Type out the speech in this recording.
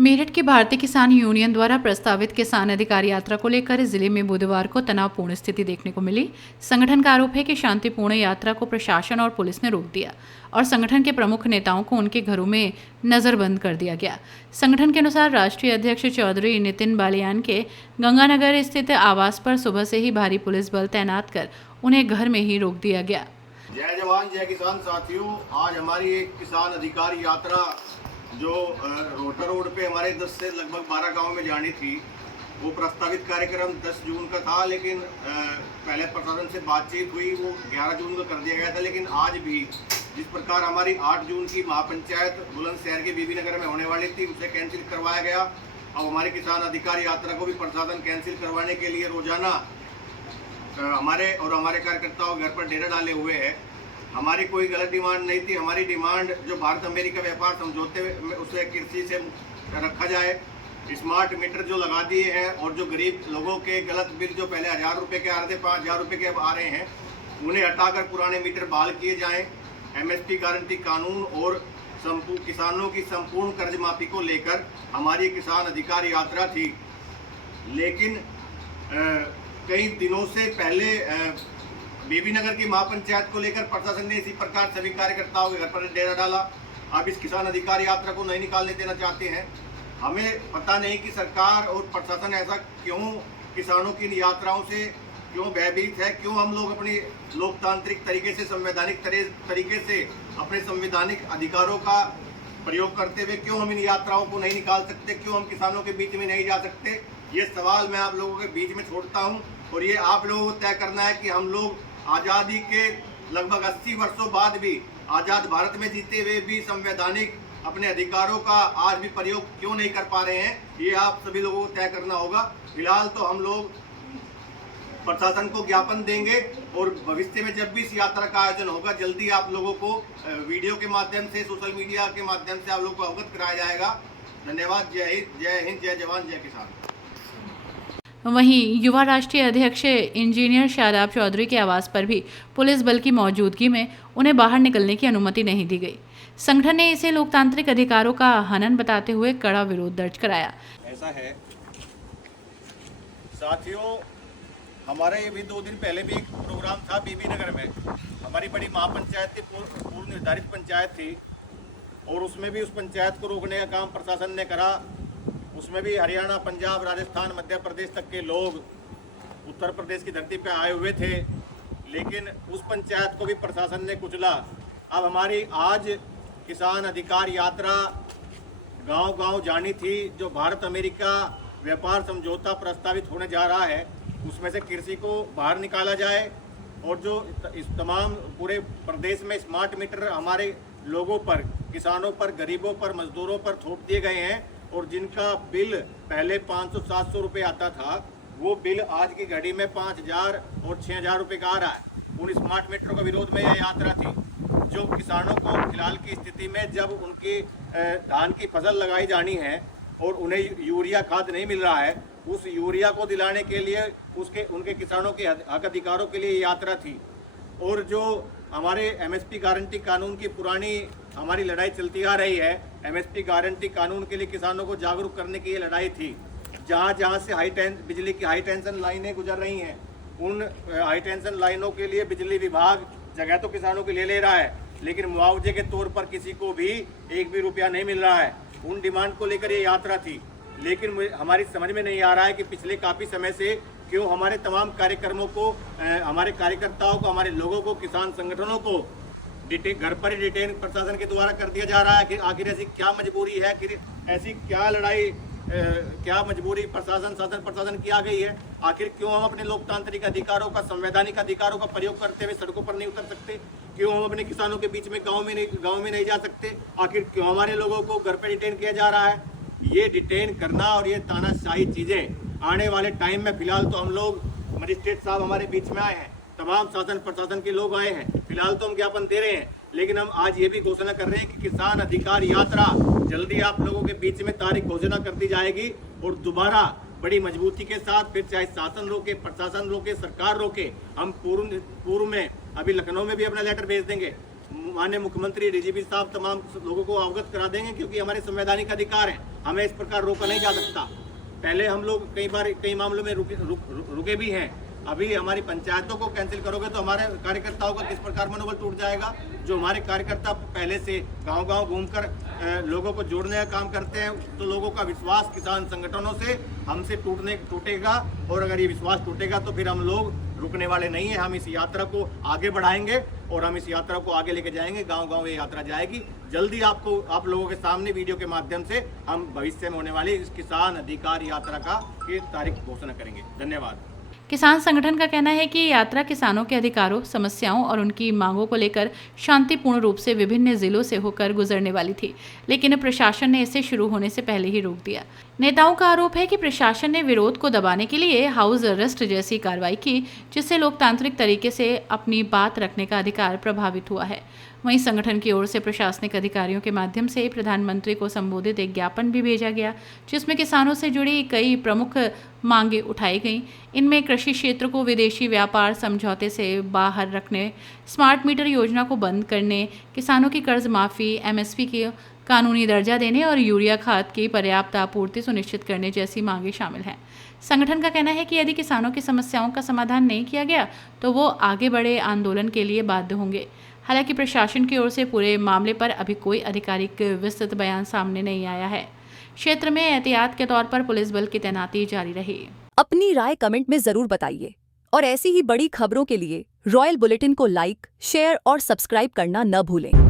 मेरठ की भारतीय किसान यूनियन द्वारा प्रस्तावित किसान अधिकार यात्रा को लेकर जिले में बुधवार को तनावपूर्ण स्थिति देखने को मिली। संगठन का आरोप है कि शांतिपूर्ण यात्रा को प्रशासन और पुलिस ने रोक दिया और संगठन के प्रमुख नेताओं को उनके घरों में नजरबंद कर दिया गया। संगठन के अनुसार राष्ट्रीय अध्यक्ष चौधरी नितिन बालियान के गंगानगर स्थित आवास पर सुबह से ही भारी पुलिस बल तैनात कर उन्हें घर में ही रोक दिया गया। जय जवान जय किसान साथियों, आज हमारी एक किसान अधिकार यात्रा जो रोटर रोड पे हमारे 10 से लगभग 12 गांव में जानी थी, वो प्रस्तावित कार्यक्रम 10 जून का था, लेकिन पहले प्रशासन से बातचीत हुई, वो 11 जून को कर दिया गया था। लेकिन आज भी जिस प्रकार हमारी 8 जून की महापंचायत बुलंदशहर के बीबी नगर में होने वाली थी, उसे कैंसिल करवाया गया। अब हमारी किसान अधिकार यात्रा को भी प्रशासन कैंसिल करवाने के लिए रोजाना हमारे और हमारे कार्यकर्ताओं घर पर डेरा डाले हुए हैं। हमारी कोई गलत डिमांड नहीं थी। हमारी डिमांड जो भारत अमेरिका व्यापार समझौते में उसे कृषि से रखा जाए, स्मार्ट मीटर जो लगा दिए हैं और जो गरीब लोगों के गलत बिल जो पहले 1000 रुपये के आ रहे थे 5000 रुपये के अब आ रहे हैं, उन्हें हटाकर पुराने मीटर बहाल किए जाएं। एमएसपी गारंटी कानून और किसानों की संपूर्ण कर्ज माफी को लेकर हमारी किसान अधिकार यात्रा थी। लेकिन कई दिनों से पहले बीबी नगर की महापंचायत को लेकर प्रशासन ने इसी प्रकार सभी कार्यकर्ताओं के घर पर डेरा डाला। अब इस किसान अधिकार यात्रा को नहीं निकालने देना चाहते हैं। हमें पता नहीं कि सरकार और प्रशासन ऐसा क्यों किसानों की इन यात्राओं से क्यों भयभीत है, क्यों हम लोग अपनी लोकतांत्रिक तरीके से, संवैधानिक तरीके से अपने संवैधानिक अधिकारों का प्रयोग करते हुए क्यों हम इन यात्राओं को नहीं निकाल सकते, क्यों हम किसानों के बीच में नहीं जा सकते। ये सवाल मैं आप लोगों के बीच में छोड़ता हूँ और ये आप लोगों को तय करना है कि हम लोग आज़ादी के लगभग 80 वर्षों बाद भी आज़ाद भारत में जीते हुए भी संवैधानिक अपने अधिकारों का आज भी प्रयोग क्यों नहीं कर पा रहे हैं, ये आप सभी लोगों को तय करना होगा। फिलहाल तो हम लोग प्रशासन को ज्ञापन देंगे और भविष्य में जब भी इस यात्रा का आयोजन होगा, जल्दी आप लोगों को वीडियो के माध्यम से, सोशल मीडिया के माध्यम से आप लोगों को अवगत कराया जाएगा। धन्यवाद। जय हिंद, जय जवान, जय किसान। वहीं युवा राष्ट्रीय अध्यक्ष इंजीनियर शादाब चौधरी के आवास पर भी पुलिस बल की मौजूदगी में उन्हें बाहर निकलने की अनुमति नहीं दी गई। संगठन ने इसे लोकतांत्रिक अधिकारों का हनन बताते हुए कड़ा विरोध दर्ज कराया। ऐसा है साथियों, हमारे भी 2 दिन पहले भी एक प्रोग्राम था बीबी नगर में। हमारी बड़ी महापंचायत थी, पूर्व निर्धारित पंचायत थी, और उसमें भी उस पंचायत को रोकने का काम प्रशासन ने करा। उसमें भी हरियाणा, पंजाब, राजस्थान, मध्य प्रदेश तक के लोग उत्तर प्रदेश की धरती पे आए हुए थे, लेकिन उस पंचायत को भी प्रशासन ने कुचला। अब हमारी आज किसान अधिकार यात्रा गांव-गांव जानी थी। जो भारत अमेरिका व्यापार समझौता प्रस्तावित होने जा रहा है, उसमें से कृषि को बाहर निकाला जाए और जो इस तमाम पूरे प्रदेश में स्मार्ट मीटर हमारे लोगों पर, किसानों पर, गरीबों पर, मजदूरों पर थोप दिए गए हैं और जिनका बिल पहले 500-700 रुपये आता था, वो बिल आज की घड़ी में 5000 और 6000 रुपये का आ रहा है। उन स्मार्ट मीटरों के विरोध में यह यात्रा थी, जो किसानों को फिलहाल की स्थिति में जब उनकी धान की फसल लगाई जानी है और उन्हें यूरिया खाद नहीं मिल रहा है, उस यूरिया को दिलाने के लिए उनके किसानों के हक अधिकारों के लिए यात्रा थी। और जो हमारे एमएसपी गारंटी कानून की पुरानी हमारी लड़ाई चलती आ रही है, एमएसपी गारंटी कानून के लिए किसानों को जागरूक करने की ये लड़ाई थी। जहाँ से बिजली की हाई टेंशन लाइनें गुजर रही हैं, उन हाई टेंशन लाइनों के लिए बिजली विभाग जगह तो किसानों के ले रहा है, लेकिन मुआवजे के तौर पर किसी को भी 1 भी रुपया नहीं मिल रहा है। उन डिमांड को लेकर ये यात्रा थी, लेकिन हमारी समझ में नहीं आ रहा है कि पिछले काफ़ी समय से क्यों हमारे तमाम कार्यक्रमों को, हमारे कार्यकर्ताओं को, हमारे लोगों को, किसान संगठनों को घर पर ही डिटेन प्रशासन के द्वारा कर दिया जा रहा है। कि आखिर ऐसी क्या मजबूरी है, कि ऐसी क्या लड़ाई, क्या मजबूरी शासन प्रशासन की आ गई है। आखिर क्यों हम अपने लोकतांत्रिक अधिकारों का, संवैधानिक अधिकारों का प्रयोग करते हुए सड़कों पर नहीं उतर सकते? क्यों हम अपने किसानों के बीच में गाँव में नहीं जा सकते? आखिर क्यों हमारे लोगों को घर पर डिटेन किया जा रहा है? ये डिटेन करना और ये तानाशाही चीज़ें आने वाले टाइम में, फिलहाल तो हम लोग मजिस्ट्रेट साहब हमारे बीच में आए हैं, तमाम शासन प्रशासन के लोग आए हैं, फिलहाल तो हम ज्ञापन दे रहे हैं, लेकिन हम आज ये भी घोषणा कर रहे हैं कि किसान अधिकार यात्रा जल्दी आप लोगों के बीच में तारीख घोषणा कर दी जाएगी और दोबारा बड़ी मजबूती के साथ, फिर चाहे शासन रोके, प्रशासन रोके, सरकार रोके, हम पूर्व में अभी लखनऊ में भी अपना लेटर भेज देंगे माननीय मुख्यमंत्री डीजीपी साहब तमाम लोगों को अवगत करा देंगे, क्योंकि हमारे संवैधानिक अधिकार हैं, हमें इस प्रकार रोका नहीं जा सकता। पहले हम लोग कई मामलों में रुके भी हैं। अभी हमारी पंचायतों को कैंसिल करोगे तो हमारे कार्यकर्ताओं का किस प्रकार मनोबल टूट जाएगा। जो हमारे कार्यकर्ता पहले से गांव-गांव घूमकर लोगों को जोड़ने का काम करते हैं, तो लोगों का विश्वास किसान संगठनों से हमसे टूटेगा, और अगर ये विश्वास टूटेगा तो फिर हम लोग रुकने वाले नहीं हैं। हम इस यात्रा को आगे बढ़ाएंगे और हम इस यात्रा को आगे लेके जाएंगे। गांव-गांव ये यात्रा जाएगी। जल्दी आप लोगों के सामने वीडियो के माध्यम से हम भविष्य में होने वाली इस किसान अधिकार यात्रा की तारीख घोषणा करेंगे। धन्यवाद। किसान संगठन का कहना है कि ये यात्रा किसानों के अधिकारों, समस्याओं और उनकी मांगों को लेकर शांतिपूर्ण रूप से विभिन्न जिलों से होकर गुजरने वाली थी, लेकिन प्रशासन ने इसे शुरू होने से पहले ही रोक दिया। नेताओं का आरोप है कि प्रशासन ने विरोध को दबाने के लिए हाउस अरेस्ट जैसी कार्रवाई की, जिससे लोकतांत्रिक तरीके से अपनी बात रखने का अधिकार प्रभावित हुआ है। वहीं संगठन की ओर से प्रशासनिक अधिकारियों के माध्यम से प्रधानमंत्री को संबोधित एक ज्ञापन भी भेजा गया, जिसमें किसानों से जुड़ी कई प्रमुख मांगे उठाई गईं। इनमें कृषि क्षेत्र को विदेशी व्यापार समझौते से बाहर रखने, स्मार्ट मीटर योजना को बंद करने, किसानों की कर्ज माफ़ी, एमएसपी की कानूनी दर्जा देने और यूरिया खाद की पर्याप्त आपूर्ति सुनिश्चित करने जैसी मांगें शामिल हैं। संगठन का कहना है कि यदि किसानों की समस्याओं का समाधान नहीं किया गया तो वो आगे बढ़े आंदोलन के लिए बाध्य होंगे। हालांकि प्रशासन की ओर से पूरे मामले पर अभी कोई आधिकारिक विस्तृत बयान सामने नहीं आया है। क्षेत्र में एहतियात के तौर पर पुलिस बल की तैनाती जारी रही। अपनी राय कमेंट में जरूर बताइए और ऐसी ही बड़ी खबरों के लिए रॉयल बुलेटिन को लाइक, शेयर और सब्सक्राइब करना न भूलें।